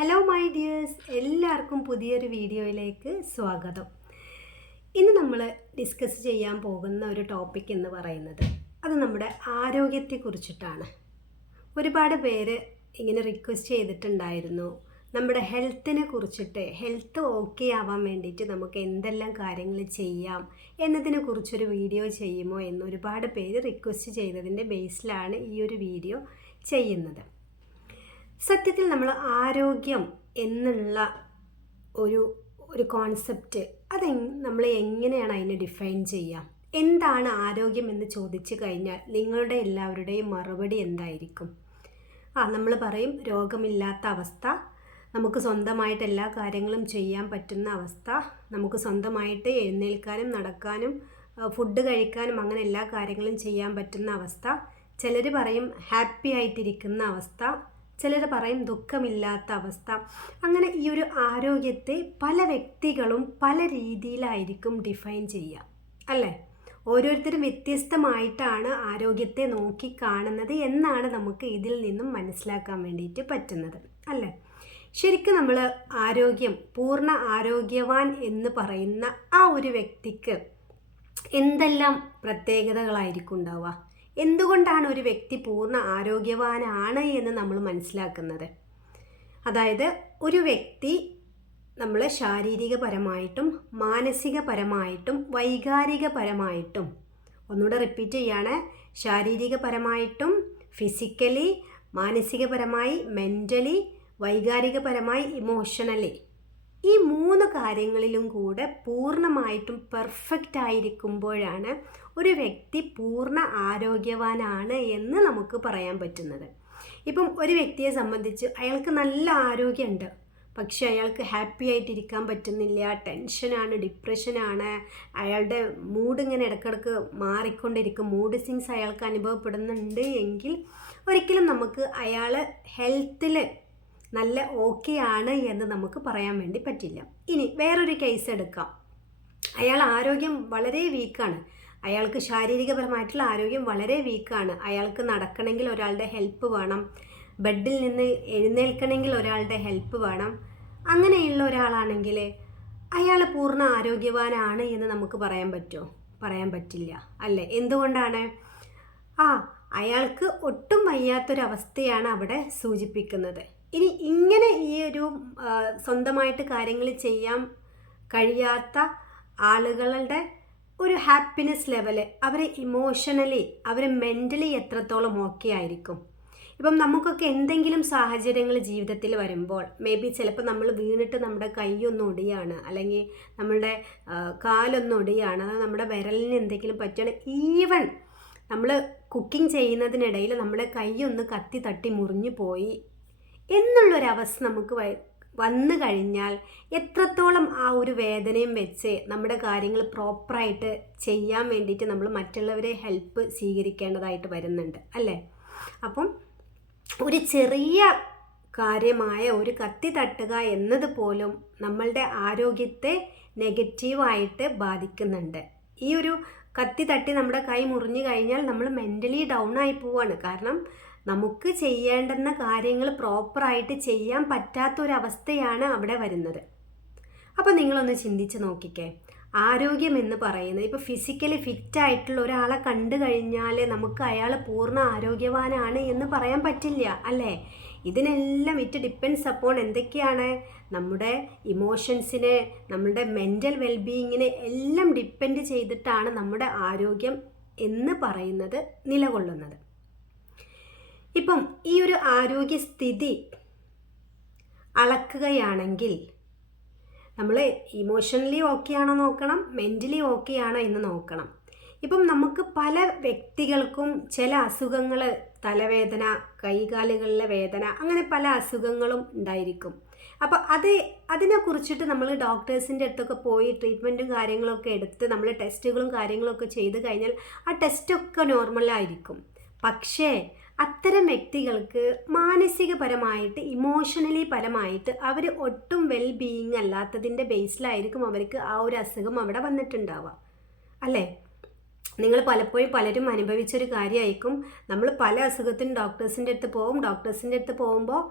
Hello my dears, എല്ലാവർക്കും പുതിയൊരു വീഡിയോയിലേക്ക് സ്വാഗതം. ഇന്ന് നമ്മൾ ഡിസ്കസ് ചെയ്യാൻ പോകുന്ന ഒരു ടോപ്പിക് എന്ന് പറയുന്നത് അത് നമ്മുടെ ആരോഗ്യത്തെക്കുറിച്ചിട്ടാണ്. ഒരുപാട് പേര് ഇങ്ങനെ റിക്വസ്റ്റ് ചെയ്തിട്ടുണ്ടായിരുന്നു, നമ്മുടെ ഹെൽത്തിനെ കുറിച്ചിട്ട്, ഹെൽത്ത് ഓക്കെ ആവാൻ വേണ്ടിയിട്ട് നമുക്ക് എന്തെല്ലാം കാര്യങ്ങൾ ചെയ്യാം എന്നതിനെ കുറിച്ചൊരു വീഡിയോ ചെയ്യുമോ എന്ന് ഒരുപാട് പേര് റിക്വസ്റ്റ് ചെയ്തതിൻ്റെ ബേസിലാണ് ഈ ഒരു വീഡിയോ ചെയ്യുന്നത്. സത്യത്തിൽ നമ്മൾ ആരോഗ്യം എന്നുള്ള ഒരു കോൺസെപ്റ്റ് നമ്മൾ എങ്ങനെയാണ് അതിനെ ഡിഫൈൻ ചെയ്യുക? എന്താണ് ആരോഗ്യം എന്ന് ചോദിച്ചു കഴിഞ്ഞാൽ നിങ്ങളുടെ എല്ലാവരുടെയും മറുപടി എന്തായിരിക്കും? നമ്മൾ പറയും രോഗമില്ലാത്ത അവസ്ഥ, നമുക്ക് സ്വന്തമായിട്ട് എല്ലാ കാര്യങ്ങളും ചെയ്യാൻ പറ്റുന്ന അവസ്ഥ, നമുക്ക് സ്വന്തമായിട്ട് എഴുന്നേൽക്കാനും നടക്കാനും ഫുഡ് കഴിക്കാനും അങ്ങനെ എല്ലാ കാര്യങ്ങളും ചെയ്യാൻ പറ്റുന്ന അവസ്ഥ. ചിലർ പറയും ഹാപ്പി ആയിട്ടിരിക്കുന്ന അവസ്ഥ, ചിലർ പറയും ദുഃഖമില്ലാത്ത അവസ്ഥ. അങ്ങനെ ഈ ഒരു ആരോഗ്യത്തെ പല വ്യക്തികളും പല രീതിയിലായിരിക്കും ഡിഫൈൻ ചെയ്യുക, അല്ലേ? ഓരോരുത്തരും വ്യത്യസ്തമായിട്ടാണ് ആരോഗ്യത്തെ നോക്കിക്കാണുന്നത് എന്നാണ് നമുക്ക് ഇതിൽ നിന്നും മനസ്സിലാക്കാൻ വേണ്ടിയിട്ട് പറ്റുന്നത്, അല്ലേ? ശരിക്കും നമ്മൾ ആരോഗ്യം, പൂർണ്ണ ആരോഗ്യവാൻ എന്ന് പറയുന്ന ആ ഒരു വ്യക്തിക്ക് എന്തെല്ലാം പ്രത്യേകതകളായിരിക്കും ഉണ്ടാവുക? എന്തുകൊണ്ടാണ് ഒരു വ്യക്തി പൂർണ്ണ ആരോഗ്യവാനാണ് എന്ന് നമ്മൾ മനസ്സിലാക്കുന്നത്? അതായത് ഒരു വ്യക്തി നമ്മൾ ശാരീരികപരമായിട്ടും മാനസികപരമായിട്ടും വൈകാരികപരമായിട്ടും, ഒന്നുകൂടെ റിപ്പീറ്റ് ചെയ്യാണ്, ശാരീരികപരമായിട്ടും ഫിസിക്കലി, മാനസികപരമായി മെൻ്റലി, വൈകാരികപരമായി ഇമോഷണലി, ഈ 3 കാര്യങ്ങളിലും കൂടെ പൂർണ്ണമായിട്ടും പെർഫെക്റ്റ് ആയിരിക്കുമ്പോഴാണ് ഒരു വ്യക്തി പൂർണ്ണ ആരോഗ്യവാനാണ് എന്ന് നമുക്ക് പറയാൻ പറ്റുന്നത്. ഇപ്പം ഒരു വ്യക്തിയെ സംബന്ധിച്ച് അയാൾക്ക് നല്ല ആരോഗ്യമുണ്ട്, പക്ഷെ അയാൾക്ക് ഹാപ്പി ആയിട്ടിരിക്കാൻ പറ്റുന്നില്ല, ടെൻഷനാണ്, ഡിപ്രഷനാണ്, അയാളുടെ മൂഡ് ഇങ്ങനെ ഇടയ്ക്കിടയ്ക്ക് മാറിക്കൊണ്ടിരിക്കും, മൂഡ് സ്വിങ്സ് അയാൾക്ക് അനുഭവപ്പെടുന്നുണ്ട് എങ്കിൽ ഒരിക്കലും നമുക്ക് അയാൾ ഹെൽത്തിൽ നല്ല ഓക്കെ ആണ് എന്ന് നമുക്ക് പറയാൻ വേണ്ടി പറ്റില്ല. ഇനി വേറൊരു കേസ് എടുക്കാം. അയാൾ ആരോഗ്യം വളരെ വീക്കാണ്, അയാൾക്ക് ശാരീരികപരമായിട്ടുള്ള ആരോഗ്യം വളരെ വീക്കാണ്, അയാൾക്ക് നടക്കണമെങ്കിൽ ഒരാളുടെ ഹെൽപ്പ് വേണം, ബെഡിൽ നിന്ന് എഴുന്നേൽക്കണമെങ്കിൽ ഒരാളുടെ ഹെൽപ്പ് വേണം. അങ്ങനെയുള്ള ഒരാളാണെങ്കിൽ അയാൾ പൂർണ്ണ ആരോഗ്യവാനാണ് എന്ന് നമുക്ക് പറയാൻ പറ്റുമോ? പറയാൻ പറ്റില്ല, അല്ലേ? എന്തുകൊണ്ടാണ്? അയാൾക്ക് ഒട്ടും വയ്യാത്തൊരവസ്ഥയാണ് അവിടെ സൂചിപ്പിക്കുന്നത്. ഇനി ഇങ്ങനെ ഈ ഒരു സ്വന്തമായിട്ട് കാര്യങ്ങൾ ചെയ്യാൻ കഴിയാത്ത ആളുകളുടെ ഒരു ഹാപ്പിനെസ് ലെവല്, അവരെ ഇമോഷണലി, അവരെ മെൻ്റലി എത്രത്തോളം ഓക്കെ ആയിരിക്കും? ഇപ്പം നമുക്കൊക്കെ എന്തെങ്കിലും സാഹചര്യങ്ങൾ ജീവിതത്തിൽ വരുമ്പോൾ, മേ ബി ചിലപ്പോൾ നമ്മൾ വീണിട്ട് നമ്മുടെ കൈയൊന്നും ഒടിയാണ്, അല്ലെങ്കിൽ നമ്മളുടെ കാലൊന്നും ഒടിയാണ്, നമ്മുടെ വിരലിന് എന്തെങ്കിലും പറ്റുകയാണ്, ഈവൻ നമ്മൾ കുക്കിംഗ് ചെയ്യുന്നതിനിടയിൽ നമ്മുടെ കൈയൊന്ന് കത്തി തട്ടി മുറിഞ്ഞു പോയി എന്നുള്ളൊരവസ്ഥ നമുക്ക് വന്നു കഴിഞ്ഞാൽ എത്രത്തോളം ആ ഒരു വേദനയും വെച്ച് നമ്മുടെ കാര്യങ്ങൾ പ്രോപ്പറായിട്ട് ചെയ്യാൻ വേണ്ടിയിട്ട് നമ്മൾ മറ്റുള്ളവരെ ഹെൽപ്പ് സ്വീകരിക്കേണ്ടതായിട്ട് വരുന്നുണ്ട്, അല്ലേ? അപ്പം ഒരു ചെറിയ കാര്യമായ ഒരു കത്തി തട്ടുക എന്നത് പോലും നമ്മളുടെ ആരോഗ്യത്തെ നെഗറ്റീവായിട്ട് ബാധിക്കുന്നുണ്ട്. ഈ ഒരു കത്തി തട്ടി നമ്മുടെ കൈ മുറിഞ്ഞു കഴിഞ്ഞാൽ നമ്മൾ മെൻ്റലി ഡൗൺ ആയി പോവാണ്. കാരണം നമുക്ക് ചെയ്യേണ്ടുന്ന കാര്യങ്ങൾ പ്രോപ്പറായിട്ട് ചെയ്യാൻ പറ്റാത്തൊരവസ്ഥയാണ് അവിടെ വരുന്നത്. അപ്പോൾ നിങ്ങളൊന്ന് ചിന്തിച്ച് നോക്കിക്കേ, ആരോഗ്യം എന്ന് പറയുന്നത്, ഇപ്പോൾ ഫിസിക്കലി ഫിറ്റായിട്ടുള്ള ഒരാളെ കണ്ടു കഴിഞ്ഞാൽ നമുക്ക് അയാൾ പൂർണ്ണ ആരോഗ്യവാനാണ് എന്ന് പറയാൻ പറ്റില്ല, അല്ലേ? ഇതിനെല്ലാം ഇറ്റ് ഡിപ്പെൻഡ്സ് അപ്പോൺ എന്തൊക്കെയാണ്? നമ്മുടെ ഇമോഷൻസിനെ, നമ്മുടെ മെൻ്റൽ വെൽബീയിങ്ങിനെ എല്ലാം ഡിപ്പെൻഡ് ചെയ്തിട്ടാണ് നമ്മുടെ ആരോഗ്യം എന്ന് പറയുന്നത് നിലകൊള്ളുന്നത്. ഇപ്പം ഈ ഒരു ആരോഗ്യസ്ഥിതി അളക്കുകയാണെങ്കിൽ നമ്മൾ ഇമോഷണലി ഓക്കെ ആണോ നോക്കണം, മെൻ്റലി ഓക്കെ ആണോ എന്ന് നോക്കണം. ഇപ്പം നമുക്ക് പല വ്യക്തികൾക്കും ചില അസുഖങ്ങൾ, തലവേദന, കൈകാലുകളിലെ വേദന, അങ്ങനെ പല അസുഖങ്ങളും ഉണ്ടായിരിക്കും. അപ്പോൾ അതിനെക്കുറിച്ചിട്ട് നമ്മൾ ഡോക്ടേഴ്സിൻ്റെ അടുത്തൊക്കെ പോയി ട്രീറ്റ്മെൻറ്റും കാര്യങ്ങളൊക്കെ എടുത്ത് നമ്മൾ ടെസ്റ്റുകളും കാര്യങ്ങളൊക്കെ ചെയ്ത് കഴിഞ്ഞാൽ ആ ടെസ്റ്റൊക്കെ നോർമലായിരിക്കും. പക്ഷേ അത്തരം വ്യക്തികൾക്ക് മാനസികപരമായിട്ട്, ഇമോഷണലി പരമായിട്ട് അവർ ഒട്ടും വെൽ ബീയിങ് അല്ലാത്തതിൻ്റെ ബേസിലായിരിക്കും അവർക്ക് ആ ഒരു അസുഖം അവിടെ വന്നിട്ടുണ്ടാവുക, അല്ലേ? നിങ്ങൾ പലരും അനുഭവിച്ചൊരു കാര്യമായിരിക്കും. നമ്മൾ പല അസുഖത്തിനും ഡോക്ടേഴ്സിൻ്റെ അടുത്ത് പോകും. ഡോക്ടേഴ്സിൻ്റെ അടുത്ത് പോകുമ്പോൾ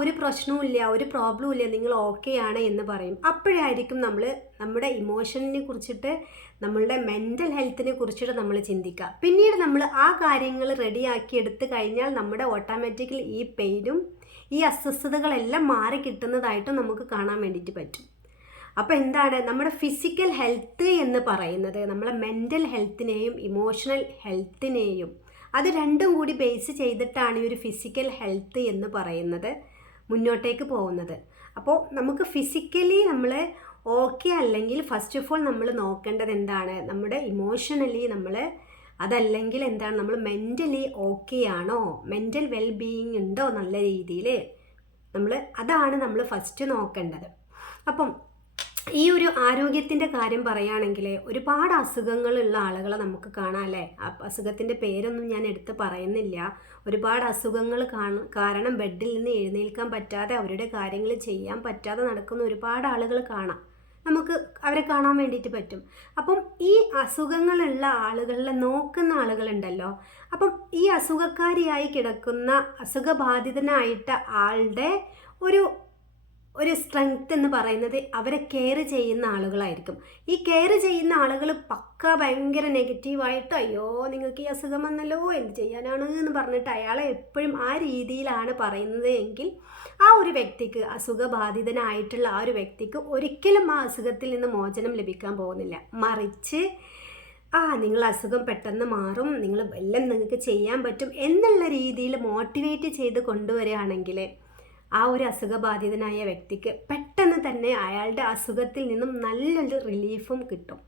ഒരു പ്രശ്നവും ഇല്ല, ഒരു പ്രോബ്ലവും ഇല്ല, നിങ്ങൾ ഓക്കെ ആണ് എന്ന് പറയും. അപ്പോഴായിരിക്കും നമ്മൾ നമ്മുടെ ഇമോഷനെ കുറിച്ചിട്ട്, നമ്മളുടെ മെൻ്റൽ ഹെൽത്തിനെ കുറിച്ചിട്ട് നമ്മൾ ചിന്തിക്കുക. പിന്നീട് നമ്മൾ ആ കാര്യങ്ങൾ റെഡിയാക്കി എടുത്തു കഴിഞ്ഞാൽ നമ്മുടെ ഓട്ടോമാറ്റിക്കലി ഈ പെയിനും ഈ അസ്വസ്ഥതകളെല്ലാം മാറി കിട്ടുന്നതായിട്ടും നമുക്ക് കാണാൻ വേണ്ടിയിട്ട് പറ്റും. അപ്പോൾ എന്താണ് നമ്മുടെ ഫിസിക്കൽ ഹെൽത്ത് എന്ന് പറയുന്നത്, നമ്മളെ മെൻ്റൽ ഹെൽത്തിനെയും ഇമോഷണൽ ഹെൽത്തിനെയും അത് രണ്ടും കൂടി ബേസ് ചെയ്തിട്ടാണ് ഈ ഒരു ഫിസിക്കൽ ഹെൽത്ത് എന്ന് പറയുന്നത് മുന്നോട്ടേക്ക് പോകുന്നത്. അപ്പോൾ നമുക്ക് ഫിസിക്കലി നമ്മൾ ഓക്കെ അല്ലെങ്കിൽ ഫസ്റ്റ് ഓഫ് ഓൾ നമ്മൾ നോക്കേണ്ടത് എന്താണ്, നമ്മുടെ ഇമോഷണലി നമ്മൾ, അതല്ലെങ്കിൽ എന്താണ് നമ്മൾ മെൻ്റലി ഓക്കെ ആണോ, മെൻ്റൽ വെൽബീയിങ് ഉണ്ടോ നല്ല രീതിയിൽ, അതാണ് നമ്മൾ ഫസ്റ്റ് നോക്കേണ്ടത്. അപ്പം ഈ ഒരു ആരോഗ്യത്തിൻ്റെ കാര്യം പറയുകയാണെങ്കിൽ ഒരുപാട് അസുഖങ്ങളുള്ള ആളുകളെ നമുക്ക് കാണാം അല്ലേ. അസുഖത്തിൻ്റെ പേരൊന്നും ഞാൻ എടുത്ത് പറയുന്നില്ല. ഒരുപാട് അസുഖങ്ങൾ കാരണം ബെഡിൽ നിന്ന് എഴുന്നേൽക്കാൻ പറ്റാതെ, അവരുടെ കാര്യങ്ങൾ ചെയ്യാൻ പറ്റാതെ നടക്കുന്ന ഒരുപാട് ആളുകൾ കാണാം. നമുക്ക് അവരെ കാണാൻ വേണ്ടിയിട്ട് പറ്റും. അപ്പം ഈ അസുഖങ്ങളുള്ള ആളുകളിൽ നോക്കുന്ന ആളുകളുണ്ടല്ലോ, അപ്പം ഈ അസുഖക്കാരിയായി കിടക്കുന്ന അസുഖബാധിതനായിട്ട ആളുടെ ഒരു സ്ട്രെങ്ത് എന്ന് പറയുന്നത് അവരെ കെയർ ചെയ്യുന്ന ആളുകളായിരിക്കും. ഈ കെയർ ചെയ്യുന്ന ആളുകൾ ഭയങ്കര നെഗറ്റീവായിട്ട് അയ്യോ നിങ്ങൾക്ക് ഈ അസുഖം വന്നല്ലോ എന്ത് ചെയ്യാനാണ് എന്ന് പറഞ്ഞിട്ട് അയാളെ എപ്പോഴും ആ രീതിയിലാണ് പറയുന്നത് എങ്കിൽ ആ ഒരു വ്യക്തിക്ക്, അസുഖബാധിതനായിട്ടുള്ള ആ ഒരു വ്യക്തിക്ക് ഒരിക്കലും ആ അസുഖത്തിൽ നിന്ന് മോചനം ലഭിക്കാൻ പോകുന്നില്ല. മറിച്ച് നിങ്ങൾ അസുഖം പെട്ടെന്ന് മാറും, എല്ലാം നിങ്ങൾക്ക് ചെയ്യാൻ പറ്റും എന്നുള്ള രീതിയിൽ മോട്ടിവേറ്റ് ചെയ്ത് കൊണ്ടുവരികയാണെങ്കിൽ ആ ഒരു അസുഖബാധിതനായ വ്യക്തിക്ക് പെട്ടെന്ന് തന്നെ അയാളുടെ അസുഖത്തിൽ നിന്നും നല്ലൊരു റിലീഫും കിട്ടും.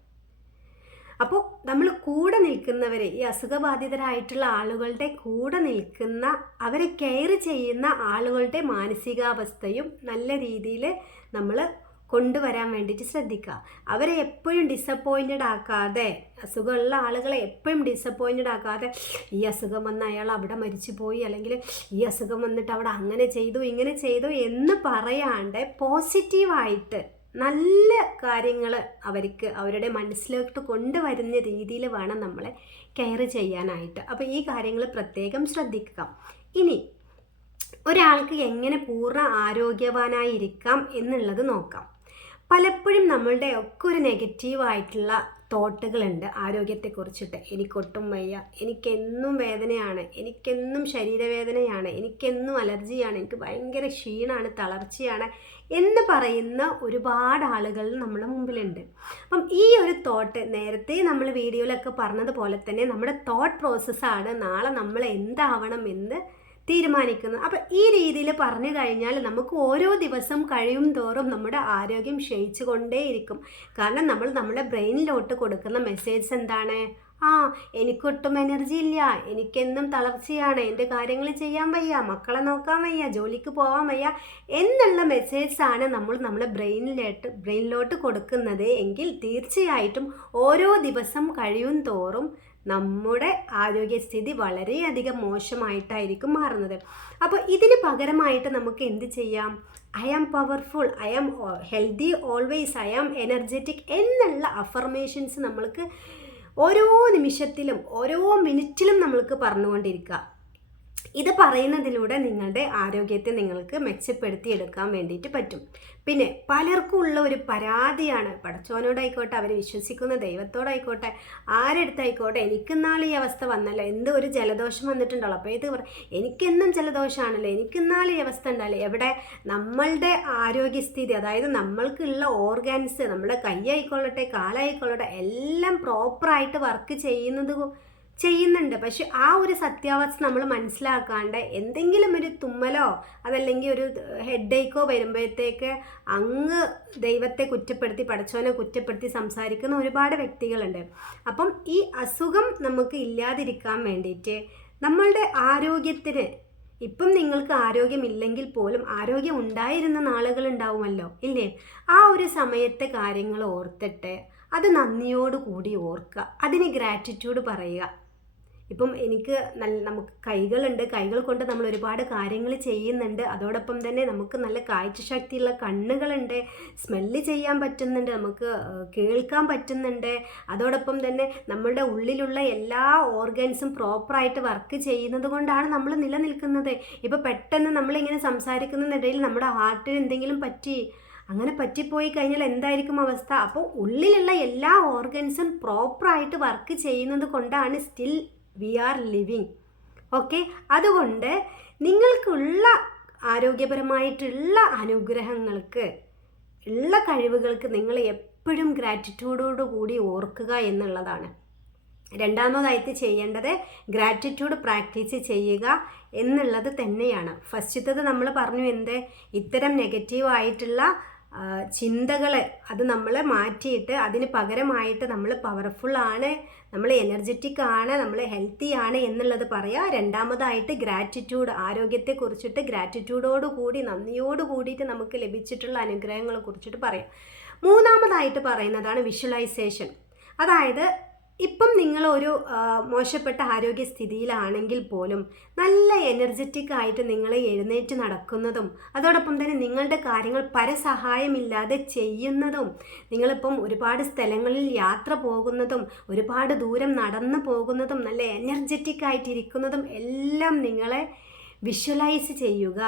അപ്പോൾ നമ്മൾ കൂടെ നിൽക്കുന്നവരെ, ഈ അസുഖബാധിതരായിട്ടുള്ള ആളുകളുടെ കൂടെ നിൽക്കുന്ന, അവരെ കെയർ ചെയ്യുന്ന ആളുകളുടെ മാനസികാവസ്ഥയും നല്ല രീതിയിൽ നമ്മൾ കൊണ്ടുവരാൻ വേണ്ടിയിട്ട് ശ്രദ്ധിക്കുക. അവരെ എപ്പോഴും ഡിസപ്പോയിൻറ്റഡ് ആക്കാതെ, അസുഖമുള്ള ആളുകളെ എപ്പോഴും ഡിസപ്പോയിൻറ്റഡ് ആക്കാതെ ഈ അസുഖം വന്ന അയാൾ അവിടെ മരിച്ചു പോയി, അല്ലെങ്കിൽ ഈ അസുഖം വന്നിട്ട് അവിടെ അങ്ങനെ ചെയ്തു ഇങ്ങനെ ചെയ്തു എന്ന് പറയാണ്ട് പോസിറ്റീവായിട്ട് നല്ല കാര്യങ്ങൾ അവരുടെ മനസ്സിലോട്ട് കൊണ്ടുവരുന്ന രീതിയിൽ വേണം നമ്മളെ കെയർ ചെയ്യാനായിട്ട്. അപ്പോൾ ഈ കാര്യങ്ങൾ പ്രത്യേകം ശ്രദ്ധിക്കുക. ഇനി ഒരാൾക്ക് എങ്ങനെ പൂർണ്ണ ആരോഗ്യവാനായിരിക്കാം എന്നുള്ളത് നോക്കാം. പലപ്പോഴും നമ്മളുടെ ഒക്കെ ഒരു നെഗറ്റീവായിട്ടുള്ള തോട്ടുകളുണ്ട് ആരോഗ്യത്തെക്കുറിച്ചിട്ട്. എനിക്കൊട്ടും വയ്യ, എനിക്കെന്നും വേദനയാണ്, എനിക്കെന്നും ശരീരവേദനയാണ്, എനിക്കെന്നും അലർജിയാണ്, എനിക്ക് ഭയങ്കര ക്ഷീണമാണ്, തളർച്ചയാണ് എന്ന് പറയുന്ന ഒരുപാട് ആളുകൾ നമ്മുടെ മുമ്പിലുണ്ട്. അപ്പം ഈ ഒരു തോട്ട്, നേരത്തെ നമ്മൾ വീഡിയോയിലൊക്കെ പറഞ്ഞതുപോലെ തന്നെ നമ്മുടെ തോട്ട് പ്രോസസ്സാണ് നാളെ നമ്മൾ എന്താവണം എന്ന് തീരുമാനിക്കുന്നത്. അപ്പം ഈ രീതിയിൽ പറഞ്ഞു കഴിഞ്ഞാൽ നമുക്ക് ഓരോ ദിവസം കഴിയും തോറും നമ്മുടെ ആരോഗ്യം ക്ഷയിച്ചു കൊണ്ടേയിരിക്കും. കാരണം നമ്മൾ നമ്മുടെ ബ്രെയിനിലോട്ട് കൊടുക്കുന്ന മെസ്സേജ് എന്താണ്, എനിക്കൊട്ടും എനർജി ഇല്ല, എനിക്കെന്നും തളർച്ചയാണ്, എൻ്റെ കാര്യങ്ങൾ ചെയ്യാൻ വയ്യ, മക്കളെ നോക്കാൻ വയ്യ, ജോലിക്ക് പോകാൻ വയ്യ എന്നുള്ള മെസ്സേജാണ് നമ്മൾ നമ്മുടെ ബ്രെയിനിലോട്ട് കൊടുക്കുന്നത് എങ്കിൽ തീർച്ചയായിട്ടും ഓരോ ദിവസം കഴിയും തോറും നമ്മുടെ ആരോഗ്യസ്ഥിതി വളരെയധികം മോശമായിട്ടായിരിക്കും മാറുന്നത്. അപ്പോൾ ഇതിന് പകരമായിട്ട് നമുക്ക് എന്ത് ചെയ്യാം? I am powerful, I am healthy always, I am energetic എന്നുള്ള അഫർമേഷൻസ് നമ്മൾക്ക് ഓരോ നിമിഷത്തിലും ഓരോ മിനിറ്റിലും നമ്മൾക്ക് പറഞ്ഞുകൊണ്ടിരിക്കുക. ഇത് പറയുന്നതിലൂടെ നിങ്ങളുടെ ആരോഗ്യത്തെ നിങ്ങൾക്ക് മെച്ചപ്പെടുത്തിയെടുക്കാൻ വേണ്ടിയിട്ട് പറ്റും. പിന്നെ പലർക്കും ഉള്ള ഒരു പരാതിയാണ്, പടച്ചോനോടായിക്കോട്ടെ, അവർ വിശ്വസിക്കുന്ന ദൈവത്തോടായിക്കോട്ടെ, ആരെടുത്തായിക്കോട്ടെ, എനിക്കിന്നാൾ ഈ അവസ്ഥ വന്നല്ലോ, ഒരു ജലദോഷം വന്നിട്ടുണ്ടല്ലോ, അപ്പോൾ ഇത് എനിക്കെന്നും ജലദോഷമാണല്ലോ, എനിക്കിന്നാൾ ഈ അവസ്ഥ ഉണ്ടല്ലോ. എവിടെ നമ്മളുടെ ആരോഗ്യസ്ഥിതി, അതായത് നമ്മൾക്കുള്ള ഓർഗാൻസ്, നമ്മുടെ കൈയായിക്കൊള്ളട്ടെ കാലായിക്കൊള്ളട്ടെ എല്ലാം പ്രോപ്പറായിട്ട് വർക്ക് ചെയ്യുന്നുണ്ട്. പക്ഷെ ആ ഒരു സത്യാവസ്ഥ നമ്മൾ മനസ്സിലാക്കാണ്ട് എന്തെങ്കിലും ഒരു തുമ്മലോ അതല്ലെങ്കിൽ ഒരു ഹെഡേക്കോ വരുമ്പോഴത്തേക്ക് അങ്ങ് ദൈവത്തെ കുറ്റപ്പെടുത്തി, പടച്ചോനെ കുറ്റപ്പെടുത്തി സംസാരിക്കുന്ന ഒരുപാട് വ്യക്തികളുണ്ട്. അപ്പം ഈ അസുഖം നമുക്ക് ഇല്ലാതിരിക്കാൻ വേണ്ടിയിട്ട് നമ്മളുടെ ആരോഗ്യത്തിന്, ഇപ്പം നിങ്ങൾക്ക് ആരോഗ്യമില്ലെങ്കിൽ പോലും ആരോഗ്യം ഉണ്ടായിരുന്ന നാളുകളുണ്ടാവുമല്ലോ ഇല്ലേ, ആ ഒരു സമയത്തെ കാര്യങ്ങൾ ഓർത്തിട്ട് അത് നന്ദിയോടുകൂടി ഓർക്കുക, അതിന് ഗ്രാറ്റിറ്റ്യൂഡ് പറയുക. ഇപ്പം എനിക്ക് നമുക്ക് കൈകളുണ്ട്, കൈകൾ കൊണ്ട് നമ്മൾ ഒരുപാട് കാര്യങ്ങൾ ചെയ്യുന്നുണ്ട്. അതോടൊപ്പം തന്നെ നമുക്ക് നല്ല കാഴ്ചശക്തിയുള്ള കണ്ണുകളുണ്ട്, സ്മെല്ല് ചെയ്യാൻ പറ്റുന്നുണ്ട്, നമുക്ക് കേൾക്കാൻ പറ്റുന്നുണ്ട്. അതോടൊപ്പം തന്നെ നമ്മളുടെ ഉള്ളിലുള്ള എല്ലാ ഓർഗൻസും പ്രോപ്പറായിട്ട് വർക്ക് ചെയ്യുന്നത് കൊണ്ടാണ് നമ്മൾ നിലനിൽക്കുന്നത്. ഇപ്പോൾ പെട്ടെന്ന് നമ്മളിങ്ങനെ സംസാരിക്കുന്നതിനിടയിൽ നമ്മുടെ ഹാർട്ടിന് എന്തെങ്കിലും അങ്ങനെ പറ്റിപ്പോയി കഴിഞ്ഞാൽ എന്തായിരിക്കും അവസ്ഥ? അപ്പോൾ ഉള്ളിലുള്ള എല്ലാ ഓർഗൻസും പ്രോപ്പറായിട്ട് വർക്ക് ചെയ്യുന്നത് കൊണ്ടാണ് still we are living. Okay, അതുകൊണ്ട് നിങ്ങൾക്കുള്ള ആരോഗ്യപരമായിട്ടുള്ള അനുഗ്രഹങ്ങൾക്ക്, ഉള്ള കഴിവുകൾക്ക് നിങ്ങൾ എപ്പോഴും ഗ്രാറ്റിറ്റ്യൂഡോടു കൂടി ഓർക്കുക എന്നുള്ളതാണ്. രണ്ടാമതായിട്ട് ചെയ്യേണ്ടത് ഗ്രാറ്റിറ്റ്യൂഡ് പ്രാക്ടീസ് ചെയ്യുക എന്നുള്ളത് തന്നെയാണ്. ഫസ്റ്റത്തത് നമ്മൾ പറഞ്ഞു ഇത്തരം നെഗറ്റീവായിട്ടുള്ള ചിന്തകൾ അത് നമ്മൾ മാറ്റിയിട്ട് അതിന് പകരമായിട്ട് നമ്മൾ പവർഫുള്ളാണ്, നമ്മൾ എനർജറ്റിക് ആണ്, നമ്മൾ ഹെൽത്തി ആണ് എന്നുള്ളത് പറയാം. രണ്ടാമതായിട്ട് ഗ്രാറ്റിറ്റ്യൂഡ്, ആരോഗ്യത്തെക്കുറിച്ചിട്ട് ഗ്രാറ്റിറ്റ്യൂഡോട് കൂടി, നന്ദിയോട് കൂടിയിട്ട് നമുക്ക് ലഭിച്ചിട്ടുള്ള അനുഗ്രഹങ്ങളെ കുറിച്ചിട്ട് പറയാം. മൂന്നാമതായിട്ട് പറയുന്നതാണ് വിഷ്വലൈസേഷൻ. അതായത് ഇപ്പം നിങ്ങളൊരു മോശപ്പെട്ട ആരോഗ്യസ്ഥിതിയിലാണെങ്കിൽ പോലും നല്ല എനർജറ്റിക് ആയിട്ട് നിങ്ങൾ എഴുന്നേറ്റ് നടക്കുന്നതും അതോടൊപ്പം തന്നെ നിങ്ങളുടെ കാര്യങ്ങൾ പരസഹായമില്ലാതെ ചെയ്യുന്നതും, നിങ്ങളിപ്പം ഒരുപാട് സ്ഥലങ്ങളിൽ യാത്ര പോകുന്നതും ഒരുപാട് ദൂരം നടന്നു പോകുന്നതും നല്ല എനർജറ്റിക് ആയിട്ടിരിക്കുന്നതും എല്ലാം നിങ്ങളെ വിഷ്വലൈസ് ചെയ്യുക.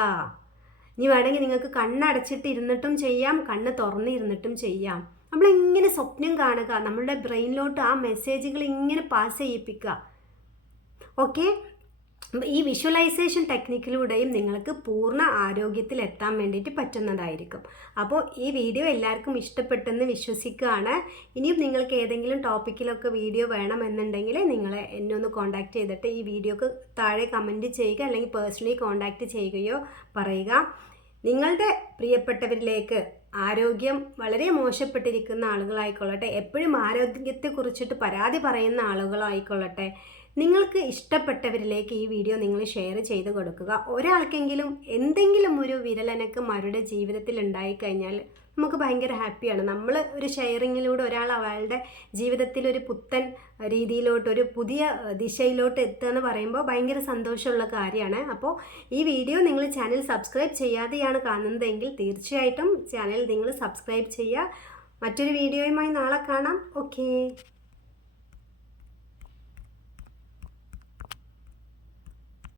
ഇനി വേണമെങ്കിൽ നിങ്ങൾക്ക് കണ്ണടച്ചിട്ട് ഇരുന്നിട്ടും ചെയ്യാം, കണ്ണ് തുറന്നിരുന്നിട്ടും ചെയ്യാം. നമ്മളിങ്ങനെ സ്വപ്നം കാണുക, നമ്മളുടെ ബ്രെയിനിലോട്ട് ആ മെസ്സേജുകൾ ഇങ്ങനെ പാസ് ചെയ്യിപ്പിക്കുക. ഓക്കെ, ഈ വിഷ്വലൈസേഷൻ ടെക്നിക്കിലൂടെയും നിങ്ങൾക്ക് പൂർണ്ണ ആരോഗ്യത്തിൽ എത്താൻ വേണ്ടിയിട്ട് പറ്റുന്നതായിരിക്കും. അപ്പോൾ ഈ വീഡിയോ എല്ലാവർക്കും ഇഷ്ടപ്പെട്ടെന്ന് വിശ്വസിക്കുകയാണ്. ഇനിയും നിങ്ങൾക്ക് ഏതെങ്കിലും ടോപ്പിക്കിലൊക്കെ വീഡിയോ വേണമെന്നുണ്ടെങ്കിൽ നിങ്ങൾ എന്നെ ഒന്ന് കോൺടാക്റ്റ് ചെയ്തിട്ട് ഈ വീഡിയോക്ക് താഴെ കമൻറ്റ് ചെയ്യുക, അല്ലെങ്കിൽ പേഴ്സണലി കോൺടാക്റ്റ് ചെയ്യുകയോ പറയുക. നിങ്ങളുടെ പ്രിയപ്പെട്ടവരിലേക്ക് ആരോഗ്യം വളരെ മോശപ്പെട്ടിരിക്കുന്ന ആളുകളായിക്കൊള്ളട്ടെ, എപ്പോഴും ആരോഗ്യത്തെക്കുറിച്ചിട്ട് പരാതി പറയുന്ന ആളുകളായിക്കൊള്ളട്ടെ, നിങ്ങൾക്ക് ഇഷ്ടപ്പെട്ടവരിലേക്ക് ഈ വീഡിയോ നിങ്ങൾ ഷെയർ ചെയ്ത് കൊടുക്കുക. ഒരാൾക്കെങ്കിലും എന്തെങ്കിലും ഒരു വിരലനക്കം അവരുടെ ജീവിതത്തിൽ ഉണ്ടായിക്കഴിഞ്ഞാൽ നമുക്ക് ഭയങ്കര ഹാപ്പിയാണ്. നമ്മൾ ഒരു ഷെയറിങ്ങിലൂടെ ഒരാൾ അവളുടെ ജീവിതത്തിൽ ഒരു പുത്തൻ രീതിയിലോട്ട്, ഒരു പുതിയ ദിശയിലോട്ട് എത്തുക എന്ന് പറയുമ്പോൾ ഭയങ്കര സന്തോഷമുള്ള കാര്യമാണ്. അപ്പോൾ ഈ വീഡിയോ നിങ്ങൾ ചാനൽ സബ്സ്ക്രൈബ് ചെയ്യാതെയാണ് കാണുന്നതെങ്കിൽ തീർച്ചയായിട്ടും ചാനൽ നിങ്ങൾ സബ്സ്ക്രൈബ് ചെയ്യുക. മറ്റൊരു വീഡിയോയുമായി നാളെ കാണാം. ഓക്കേ.